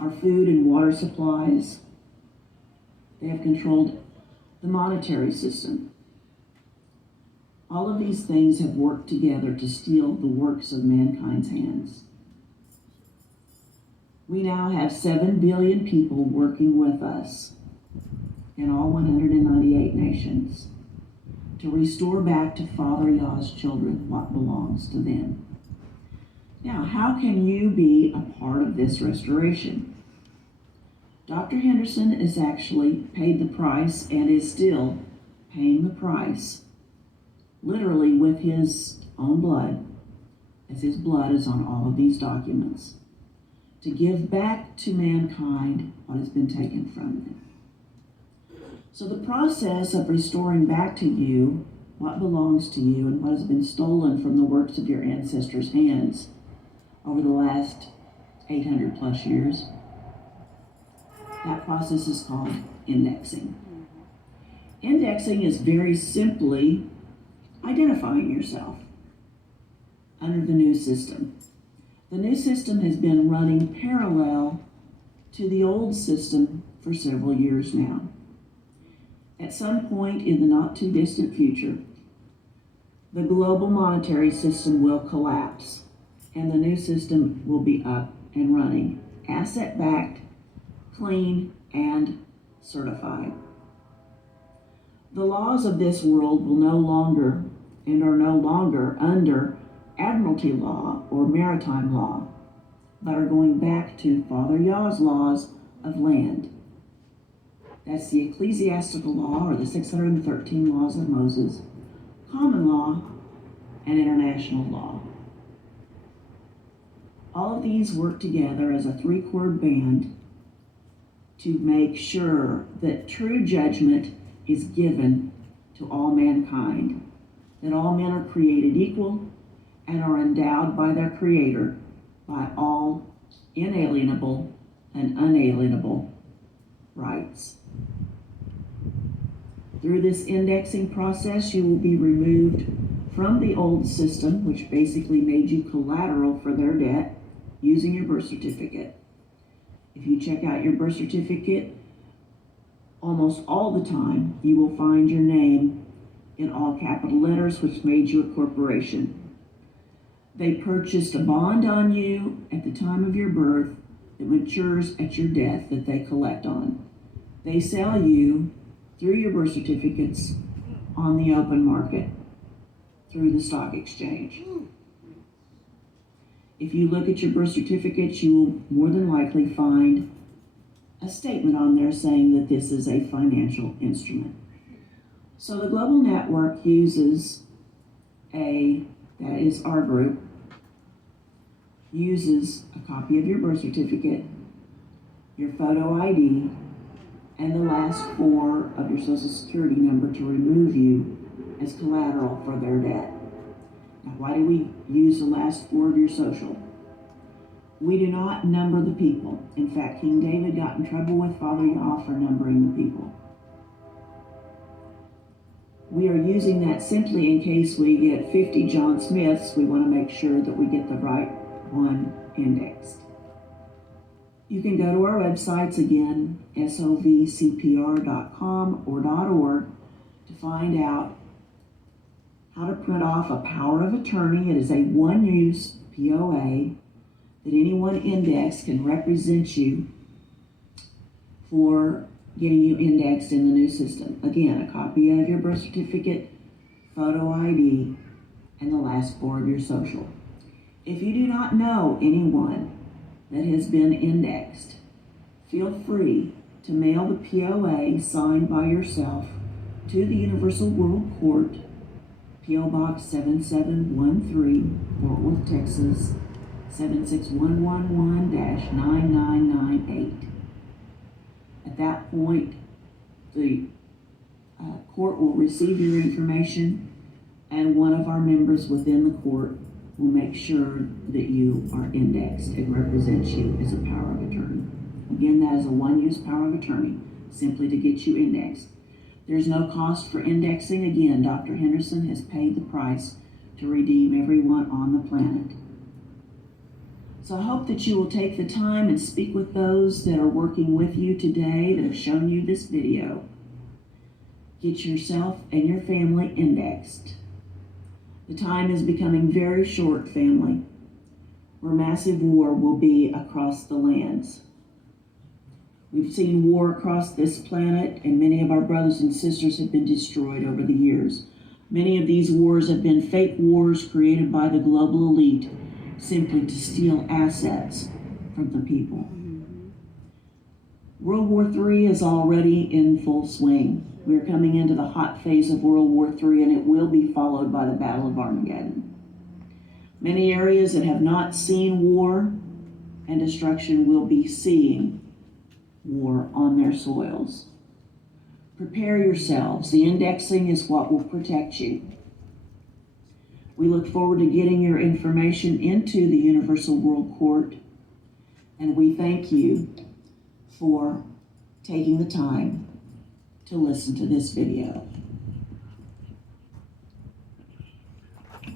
our food and water supplies. They have controlled the monetary system. All of these things have worked together to steal the works of mankind's hands. We now have 7 billion people working with us in all 198 nations to restore back to Father Yah's children what belongs to them. Now, how can you be a part of this restoration? Dr. Henderson has actually paid the price and is still paying the price, literally with his own blood, as his blood is on all of these documents, to give back to mankind what has been taken from them. So the process of restoring back to you what belongs to you and what has been stolen from the works of your ancestors' hands over the last 800 plus years, that process is called indexing. Indexing is very simply identifying yourself under the new system. The new system has been running parallel to the old system for several years now. At some point in the not too distant future, the global monetary system will collapse and the new system will be up and running, asset-backed, clean, and certified. The laws of this world will no longer and are no longer under admiralty law or maritime law, but are going back to Father Yah's laws of land. That's the ecclesiastical law, or the 613 laws of Moses, common law, and international law. All of these work together as a three-chord band to make sure that true judgment is given to all mankind, that all men are created equal and are endowed by their Creator by all inalienable and unalienable rights. Through this indexing process, you will be removed from the old system, which basically made you collateral for their debt using your birth certificate. If you check out your birth certificate, almost all the time you will find your name in all capital letters, which made you a corporation. They purchased a bond on you at the time of your birth that matures at your death that they collect on. They sell you through your birth certificates on the open market through the stock exchange. If you look at your birth certificates, you will more than likely find a statement on there saying that this is a financial instrument. So the global network uses that is our group, uses a copy of your birth certificate, your photo ID, and the last 4 of your social security number to remove you as collateral for their debt. Now, why do we use the last 4 of your social? We do not number the people. In fact, King David got in trouble with Father Yah for numbering the people. We are using that simply in case we get 50 John Smiths. We want to make sure that we get the right one indexed. You can go to our websites again, sovcpr.com or .org, to find out how to print off a power of attorney. It is a one-use POA that anyone indexed can represent you for getting you indexed in the new system. Again, a copy of your birth certificate, photo ID, and the last 4 of your social. If you do not know anyone that has been indexed, feel free to mail the POA signed by yourself to the Universal World Court, P.O. Box 7713, Fort Worth, Texas, 76111-9998. At that point, the court will receive your information, and one of our members within the court will make sure that you are indexed and represents you as a power of attorney. Again, that is a one-use power of attorney, simply to get you indexed. There's no cost for indexing. Again, Dr. Henderson has paid the price to redeem everyone on the planet. So I hope that you will take the time and speak with those that are working with you today that have shown you this video. Get yourself and your family indexed. The time is becoming very short, family, where massive war will be across the lands. We've seen war across this planet, and many of our brothers and sisters have been destroyed over the years. Many of these wars have been fake wars created by the global elite simply to steal assets from the people. World War III is already in full swing. We're coming into the hot phase of World War III, and it will be followed by the Battle of Armageddon. Many areas that have not seen war and destruction will be seeing war on their soils. Prepare yourselves. The indexing is what will protect you. We look forward to getting your information into the Universal World Court, and we thank you for taking the time to listen to this video.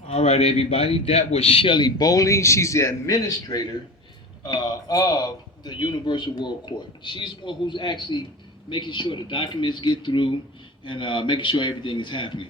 All right, everybody, that was Shelley Bowling. She's the administrator of the Universal World Court. She's the one who's actually making sure the documents get through and making sure everything is happening.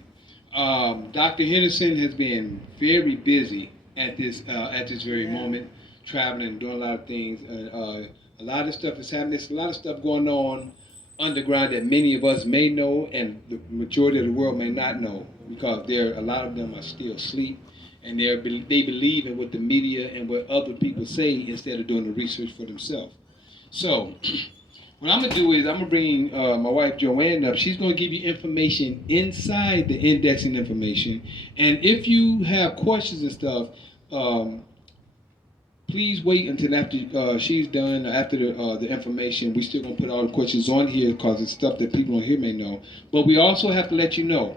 Dr. Henderson has been very busy at this very moment, traveling and doing a lot of things. A lot of stuff is happening. There's a lot of stuff going on underground that many of us may know and the majority of the world may not know, because a lot of them are still asleep and they believe in what the media and what other people say instead of doing the research for themselves. So what I'm going to do is I'm going to bring my wife Joanne up. She's going to give you information inside the indexing information, and if you have questions and stuff, please wait until after she's done, after the information. We're still going to put all the questions on here because it's stuff that people on here may know. But we also have to let you know,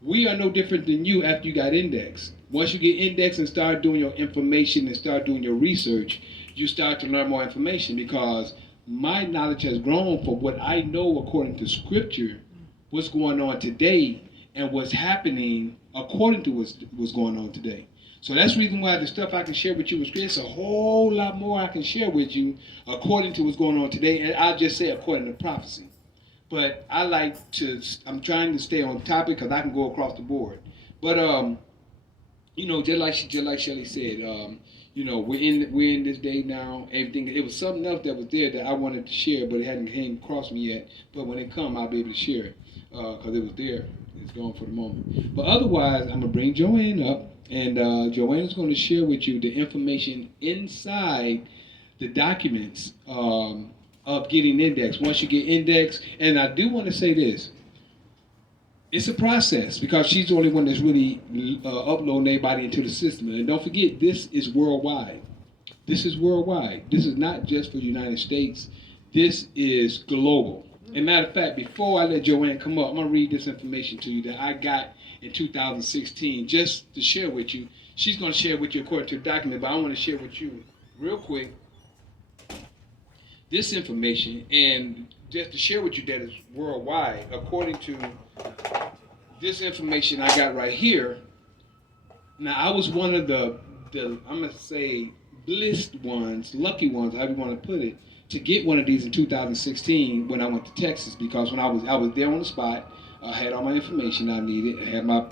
we are no different than you after you got indexed. Once you get indexed and start doing your information and start doing your research, you start to learn more information, because my knowledge has grown for what I know according to Scripture, what's going on today and what's happening according to what's going on today. So that's the reason why the stuff I can share with you is great. It's a whole lot more I can share with you according to what's going on today. And I'll just say according to prophecy. But I'm trying to stay on topic because I can go across the board. But, just like Shelley said, we're in this day now. Everything, it was something else that was there that I wanted to share, but it hadn't came across me yet. But when it comes, I'll be able to share it because it was there. It's gone for the moment. But otherwise, I'm going to bring Joanne up. And Joanne is going to share with you the information inside the documents of getting indexed. Once you get indexed, and I do want to say this, it's a process because she's the only one that's really uploading everybody into the system. And don't forget, this is worldwide. This is worldwide. This is not just for the United States. This is global. And matter of fact, before I let Joanne come up, I'm going to read this information to you that I got in 2016, just to share with you. She's going to share with you according to the document, but I want to share with you real quick this information, and just to share with you that it's worldwide. According to this information I got right here, now I was one of the I'm going to say blessed ones, lucky ones, however you want to put it, to get one of these in 2016 when I went to Texas, because when I was there on the spot. I had all my information I needed. I had my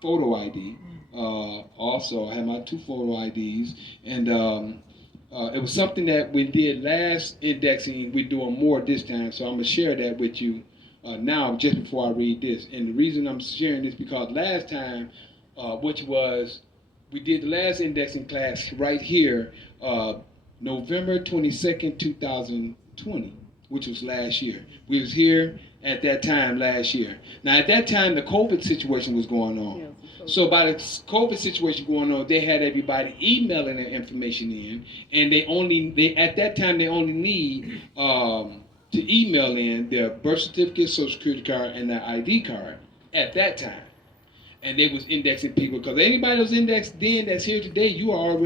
photo ID. Also, I had my 2 photo IDs. And it was something that we did last indexing. We're doing more this time. So I'm going to share that with you now, just before I read this. And the reason I'm sharing this because last time, which was, we did the last indexing class right here, November 22nd, 2020, which was last year. We was here at that time last year. Now at that time the COVID situation was going on. So by the COVID situation going on, they had everybody emailing their information in, and they at that time they only need to email in their birth certificate, social security card, and their ID card at that time. And they was indexing people, because anybody that was indexed then that's here today, you are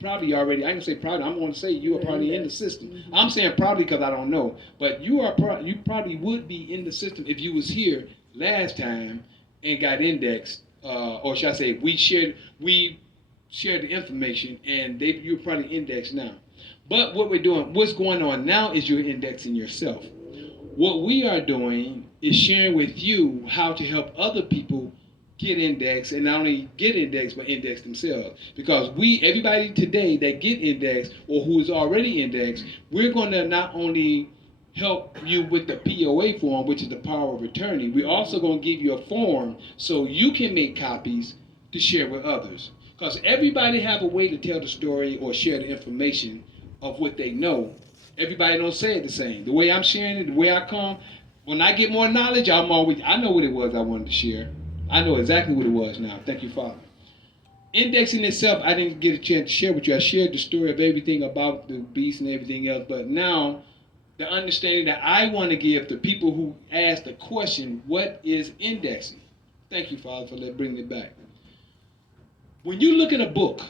probably already, I can say probably, I'm going to say you are probably in the system. I'm saying probably because I don't know, but you probably would be in the system if you was here last time and got indexed, or should I say we shared the information, and you're probably indexed now. But what we're doing, what's going on now is you're indexing yourself. What we are doing is sharing with you how to help other people get indexed, and not only get indexed, but index themselves. Because everybody today that get indexed or who is already indexed, we're going to not only help you with the POA form, which is the power of attorney, we're also going to give you a form so you can make copies to share with others. Because everybody have a way to tell the story or share the information of what they know. Everybody don't say it the same. The way I'm sharing it, the way I come, when I get more knowledge, I know what it was I wanted to share. I know exactly what it was now. Thank you, Father. Indexing itself, I didn't get a chance to share with you. I shared the story of everything about the beast and everything else, but now the understanding that I want to give to people who ask the question, what is indexing? Thank you, Father, for bringing it back. When you look in a book,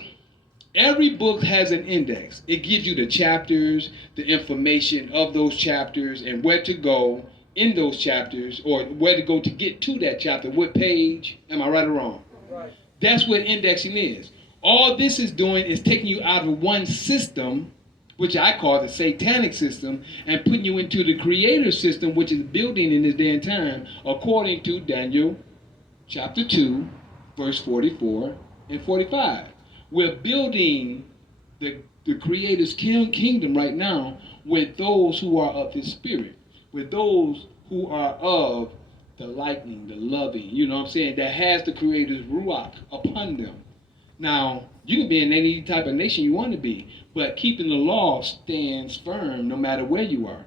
every book has an index. It gives you the chapters, the information of those chapters, and where to go in those chapters, or where to go to get to that chapter, what page. Am I right or wrong? Right. That's what indexing is. All this is doing is taking you out of one system, which I call the satanic system, and putting you into the creator system, which is building in this day and time, according to Daniel chapter 2, verse 44 and 45. We're building the creator's kingdom right now with those who are of his spirit, with those who are of the lightning, the loving, you know what I'm saying, that has the creator's ruach upon them. Now, you can be in any type of nation you want to be, but keeping the law stands firm no matter where you are.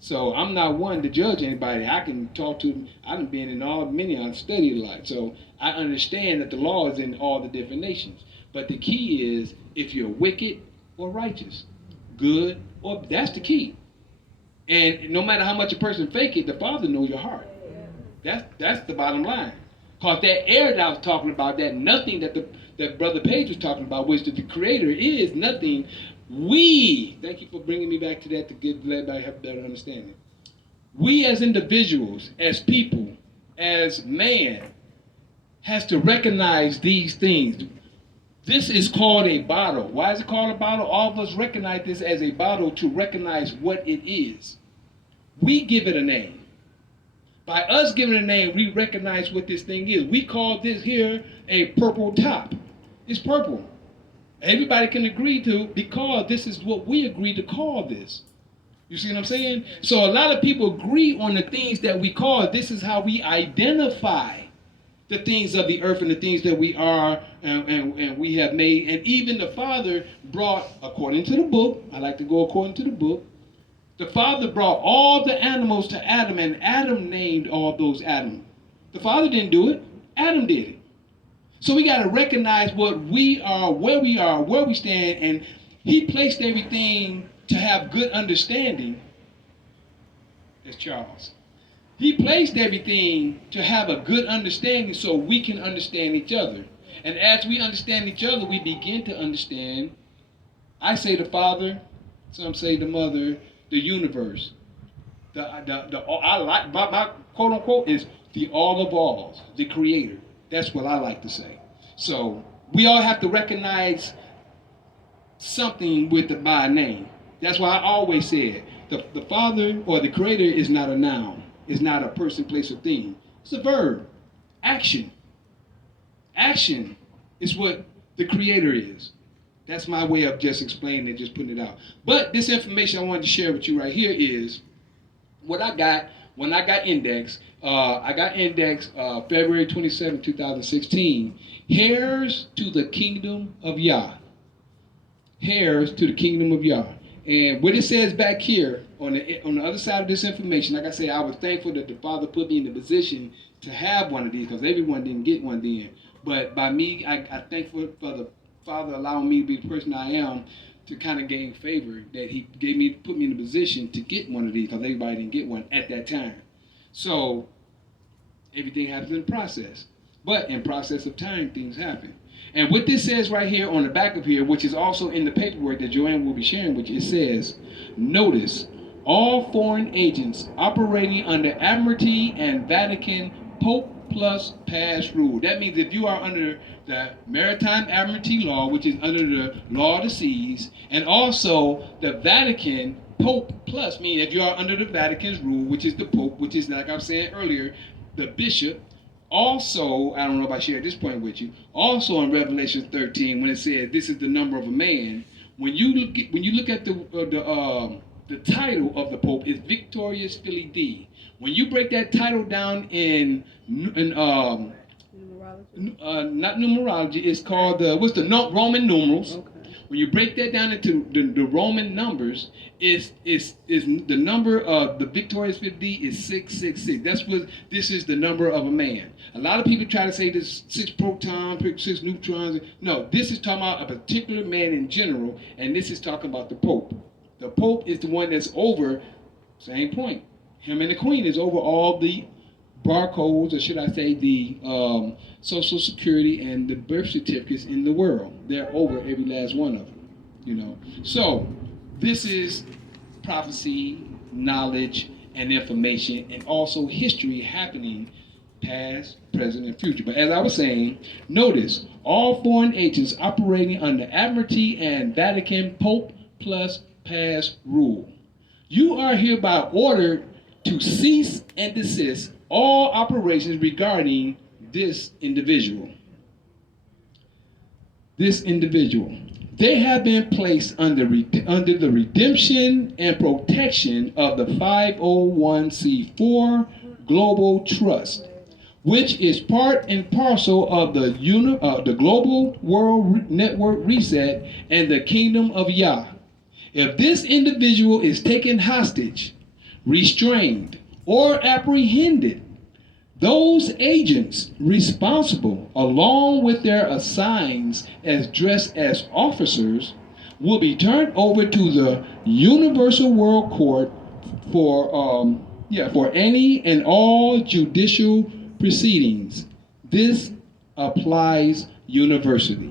So I'm not one to judge anybody. I can talk to them. I've been in many on study a lot. So I understand that the law is in all the different nations. But the key is if you're wicked or righteous, good or, that's the key. And no matter how much a person fake it, the Father knows your heart. That's the bottom line. Because that air that I was talking about, that nothing that Brother Page was talking about, which the Creator is nothing. Thank you for bringing me back to that to let everybody have a better understanding. We as individuals, as people, as man, has to recognize these things. This is called a bottle. Why is it called a bottle? All of us recognize this as a bottle to recognize what it is. We give it a name. By us giving it a name, we recognize what this thing is. We call this here a purple top. It's purple. Everybody can agree to, because this is what we agree to call this. You see what I'm saying? So a lot of people agree on the things that we call. This is how we identify the things of the earth and the things that we are and we have made. And even the Father brought, according to the book, I like to go according to the book, the Father brought all the animals to Adam, and Adam named all those Adam. The Father didn't do it. Adam did it. So we got to recognize what we are, where we stand, and he placed everything to have good understanding. That's Charles. He placed everything to have a good understanding so we can understand each other. And as we understand each other, we begin to understand, I say the Father, some say the Mother, the universe. I like my quote unquote is the all of alls, the Creator. That's what I like to say. So we all have to recognize something by a name. That's why I always said the Father or the Creator is not a noun. It's not a person, place, or thing. It's a verb. Action. Action is what the Creator is. That's my way of just explaining it, just putting it out. But this information I wanted to share with you right here is what I got when I got indexed. I got indexed February 27, 2016. Heirs to the kingdom of Yah. Heirs to the kingdom of Yah. And what it says back here on the other side of this information, like I said, I was thankful that the Father put me in the position to have one of these, because everyone didn't get one then. But by me, I thankful for the Father allowing me to be the person I am, to kind of gain favor, that he put me in a position to get one of these, because everybody didn't get one at that time. So everything happens in process. But in process of time, things happen. And what this says right here on the back of here, which is also in the paperwork that Joanne will be sharing with you, it says, notice, all foreign agents operating under Admiralty and Vatican Pope plus pass rule. That means if you are under the Maritime Admiralty Law, which is under the law of the seas, and also the Vatican Pope Plus, meaning if you are under the Vatican's rule, which is the Pope, which is, like I was saying earlier, the bishop. Also, I don't know if I shared this point with you. Also in Revelation 13, when it says this is the number of a man, when you look at the title of the Pope is Victorious Filii Dei. When you break that title down in not numerology, it's called Roman numerals. Okay. When you break that down into the Roman numbers, is the number of the Victorious Filii Dei is 666. That's what this is, the number of a man. A lot of people try to say this 6 protons, 6 neutrons. No, this is talking about a particular man in general, and this is talking about the Pope. The Pope is the one that's over, same point. Him and the Queen is over all the barcodes, or should I say the Social Security and the birth certificates in the world. They're over every last one of them, you know. So this is prophecy, knowledge, and information, and also history happening past, present, and future. But as I was saying, notice all foreign agents operating under Admiralty and Vatican Pope plus pass rule. You are hereby ordered to cease and desist all operations regarding this individual. They have been placed under the redemption and protection of the 501c4 Global Trust, which is part and parcel of the Global World Network Reset and the Kingdom of Yah. If this individual is taken hostage, restrained, or apprehended, those agents responsible, along with their assigns as dressed as officers, will be turned over to the Universal World Court for any and all judicial proceedings. This applies universally.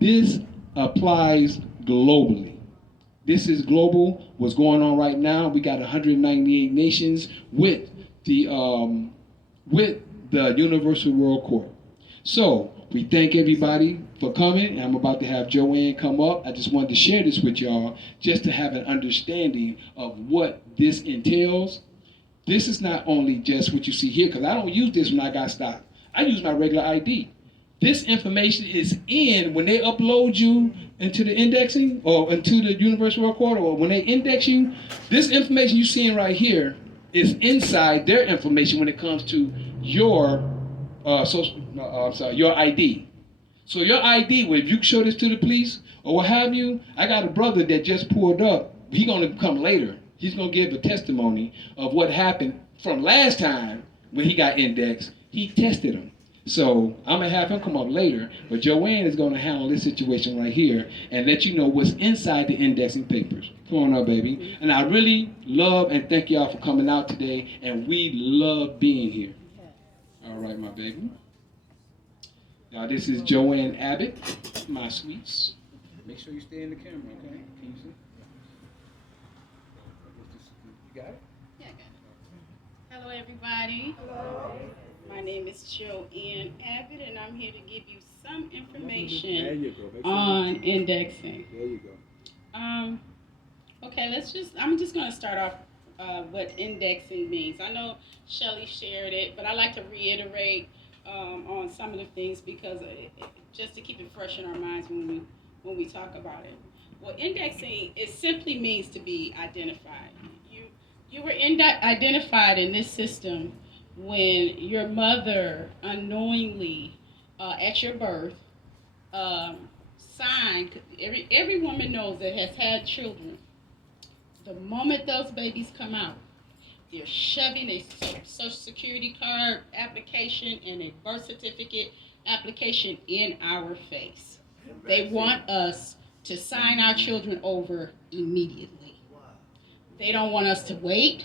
This applies globally. This is global. What's going on right now? We got 198 nations with the Universal World Court. So we thank everybody for coming. I'm about to have Joanne come up. I just wanted to share this with y'all just to have an understanding of what this entails. This is not only just what you see here, because I don't use this when I got stock. I use my regular ID. This information is in when they upload you into the indexing or into the Universal World Court, or when they index you. This information you're seeing right here is inside their information when it comes to your your ID. So your ID, if you show this to the police or what have you, I got a brother that just pulled up. He's gonna come later. He's gonna give a testimony of what happened from last time when he got indexed. He tested him. So I'm gonna have him come up later, but Joanne is gonna handle this situation right here and let you know what's inside the indexing papers. Come on up, baby. And I really love and thank y'all for coming out today, and we love being here. All right, my baby. Now this is Joanne Abbott, my sweets. Make sure you stay in the camera, okay? Can you see? You got it? Yeah, I got it. Hello, everybody. Hello. My name is Joanne Abbott, and I'm here to give you some information on indexing. There you go. Okay, I'm just going to start off what indexing means. I know Shelly shared it, but I like to reiterate on some of the things because just to keep it fresh in our minds when we talk about it. Well, indexing, it simply means to be identified. You were identified in this system when your mother unknowingly at your birth signed. Every woman knows that has had children. The moment those babies come out, they're shoving a Social Security card application and a birth certificate application in our face. They want us to sign our children over immediately. They don't want us to wait.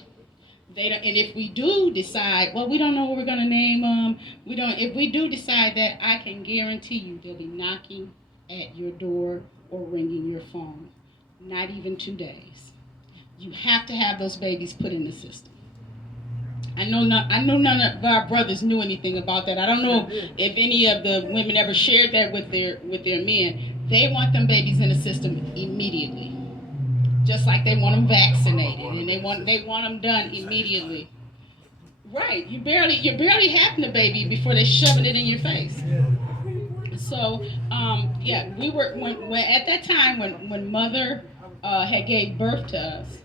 And if we do decide, well, we don't know what we're going to name them. If we do decide that, I can guarantee you they'll be knocking at your door or ringing your phone. Not even 2 days. You have to have those babies put in the system. I know none of our brothers knew anything about that. I don't know if any of the women ever shared that with their men. They want them babies in the system immediately, just like they want them vaccinated, and they want them done immediately. Right? You're barely having the baby before they're shoving it in your face. So yeah, we were when at that time when mother had gave birth to us,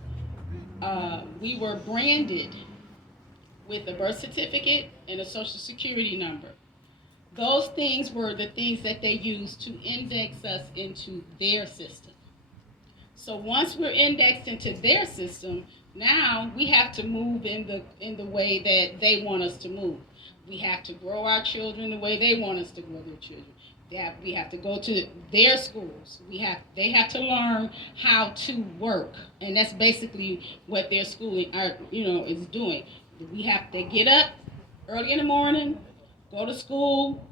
we were branded with a birth certificate and a social security number. Those things were the things that they used to index us into their system. So once we're indexed into their system, now we have to move in the way that they want us to move. We have to grow our children the way they want us to grow their children. We have to go to their schools. They have to learn how to work, and that's basically what their schooling is doing. We have to get up early in the morning, go to school,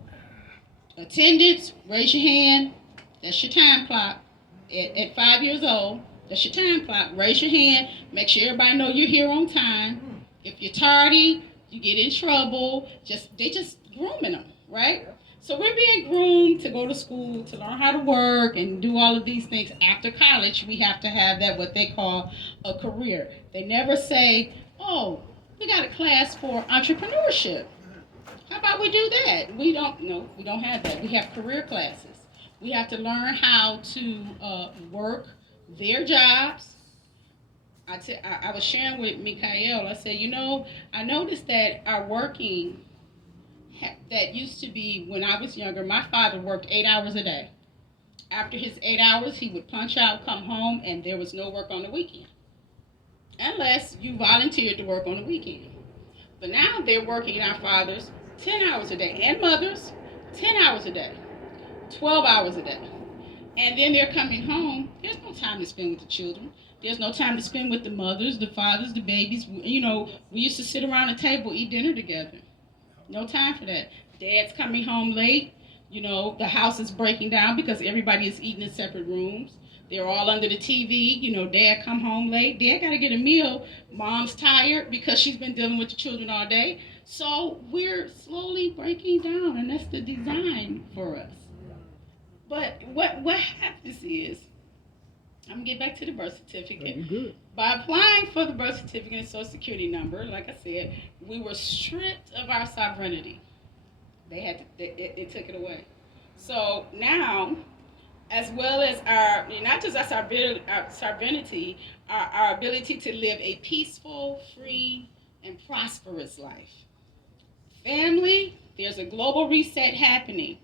attendance, raise your hand. That's your time clock. At 5 years old, that's your time clock. Raise your hand. Make sure everybody know you're here on time. If you're tardy, you get in trouble. They just grooming them, right? So we're being groomed to go to school, to learn how to work and do all of these things. After college, we have to have that what they call a career. They never say, "Oh, we got a class for entrepreneurship. How about we do that?" We don't. No, we don't have that. We have career classes. We have to learn how to work their jobs. I was sharing with Mikael. I said, I noticed that our working that used to be when I was younger. My father worked 8 hours a day. After his 8 hours, he would punch out, come home, and there was no work on the weekend, unless you volunteered to work on the weekend. But now they're working our fathers 10 hours a day, and mothers 10 hours a day, 12 hours a day. And then they're coming home. There's no time to spend with the children. There's no time to spend with the mothers, the fathers, the babies. We used to sit around a table, eat dinner together. No time for that. Dad's coming home late. The house is breaking down because everybody is eating in separate rooms. They're all under the TV. Dad come home late. Dad got to get a meal. Mom's tired because she's been dealing with the children all day. So we're slowly breaking down, and that's the design for us. But what happens is, I'm going to get back to the birth certificate. You're good. By applying for the birth certificate and social security number, like I said, we were stripped of our sovereignty. They took it away. So now, as well as not just our sovereignty, our ability to live a peaceful, free, and prosperous life. Family, there's a global reset happening,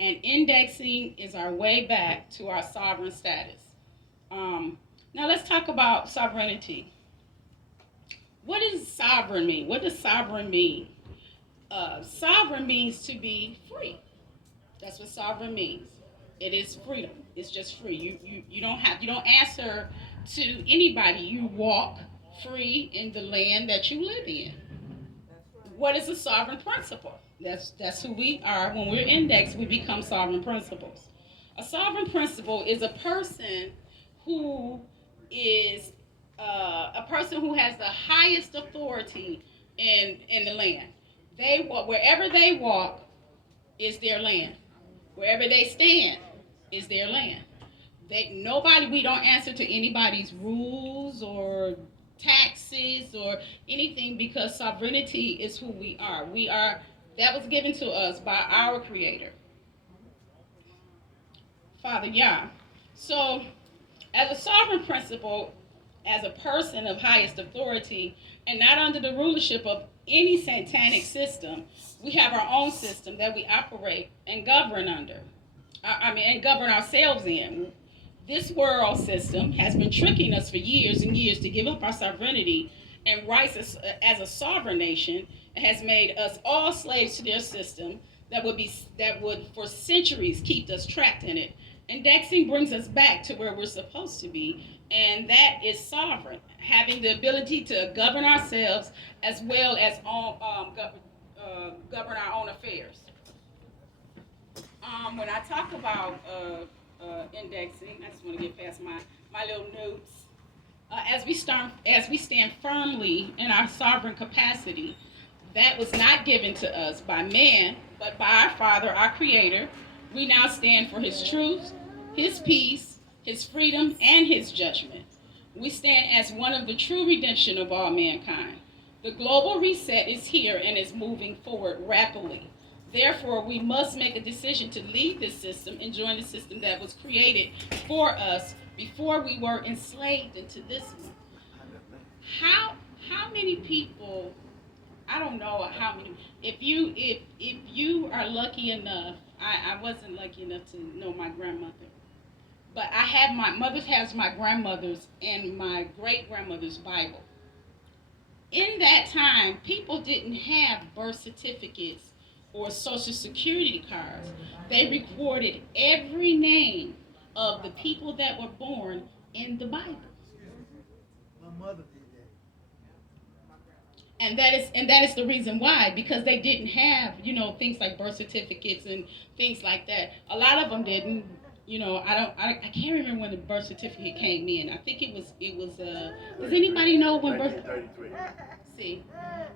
and indexing is our way back to our sovereign status. Now let's talk about sovereignty. What does sovereign mean? What does sovereign mean? Sovereign means to be free. That's what sovereign means. It is freedom. It's just free. You don't answer to anybody. You walk free in the land that you live in. What is a sovereign principle? That's who we are. When we're indexed, we become sovereign principles. A sovereign principle is a person who is a person who has the highest authority in the land. Wherever they walk is their land. Wherever they stand is their land. We don't answer to anybody's rules or taxes or anything, because sovereignty is who we are. That was given to us by our Creator, Father Yah. So, as a sovereign principle, as a person of highest authority, and not under the rulership of any satanic system, we have our own system that we operate and govern under. And govern ourselves in. This world system has been tricking us for years and years to give up our sovereignty and rights as a sovereign nation. It has made us all slaves to their system that would for centuries keep us trapped in it. Indexing brings us back to where we're supposed to be, and that is sovereign, having the ability to govern ourselves as well as govern our own affairs. When I talk about indexing, I just want to get past my little notes. as we stand firmly in our sovereign capacity, that was not given to us by man, but by our Father, our Creator. We now stand for His truth, His peace, His freedom, and His judgment. We stand as one of the true redemption of all mankind. The global reset is here and is moving forward rapidly. Therefore, we must make a decision to leave this system and join the system that was created for us before we were enslaved into this one. How many people, I don't know how many, if you are lucky enough, I wasn't lucky enough to know my grandmother, but I have my mother has my grandmother's and my great grandmother's Bible. In that time, people didn't have birth certificates or social security cards. They recorded every name of the people that were born in the Bible. My mother did And that is the reason why, because they didn't have, things like birth certificates and things like that. A lot of them didn't. I can't remember when the birth certificate came in. I think does anybody know when birth? 1933. See,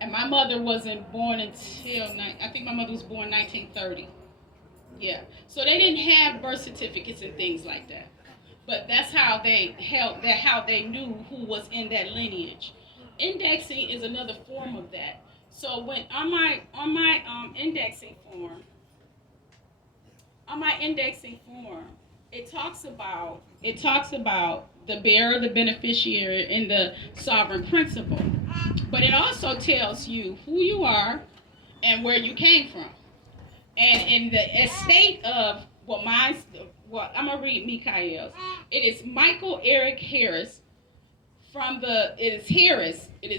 and my mother wasn't born until I think my mother was born 1930. Yeah, so they didn't have birth certificates and things like that. But that's how how they knew who was in that lineage. Indexing is another form of that. So when on my indexing form, it talks about the bearer, the beneficiary, and the sovereign principal. But it also tells you who you are and where you came from. And in the estate of I'm gonna read Mikael's. It is Michael Eric Harris from the it is Harris. It is